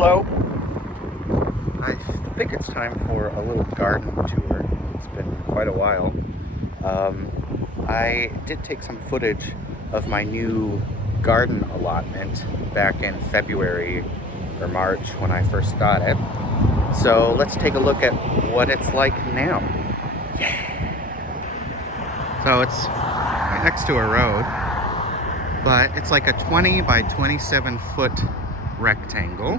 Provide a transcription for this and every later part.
Hello. I think it's time for a little garden tour. It's been quite a while. I did take some footage of my new garden allotment back in February or March when I first got it. So let's take a look at what it's like now. So it's right next to a road, but it's like a 20 by 27 foot rectangle.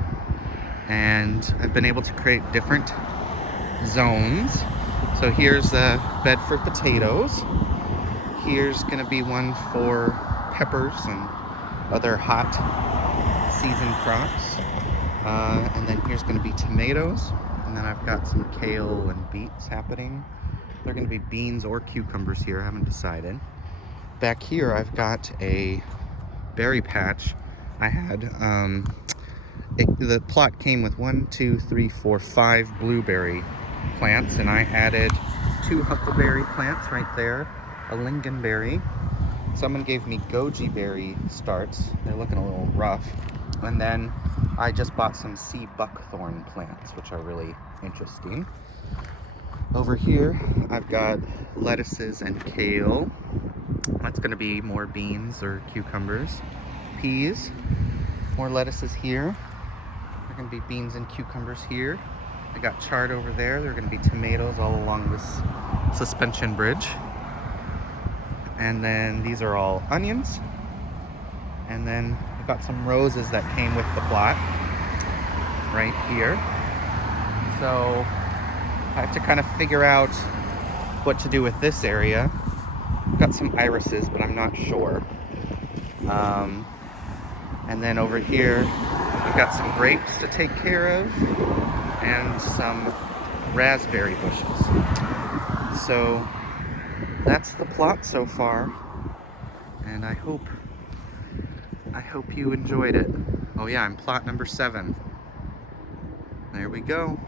And I've been able to create different zones. So here's a bed for potatoes. Here's gonna be one for peppers and other hot season crops. And then here's gonna be tomatoes. And then I've got some kale and beets happening. They're gonna be beans or cucumbers here, I haven't decided. Back here I've got a berry patch. I had, the plot came with 5 blueberry plants, and I added 2 huckleberry plants right there, a lingonberry. Someone gave me goji berry starts. They're looking a little rough. And then I just bought some sea buckthorn plants, which are really interesting. Over here, I've got lettuces and kale. That's going to be more beans or cucumbers. Peas, more lettuces here. They're going to be beans and cucumbers here. I got chard over there. There are going to be tomatoes all along this suspension bridge. And then these are all onions. And then I've got some roses that came with the plot right here. So I have to kind of figure out what to do with this area. I've got some irises, but I'm not sure. And then over here, we've got some grapes to take care of and some raspberry bushes. So that's the plot so far, and I hope you enjoyed it. Oh yeah, I'm plot number 7. There we go.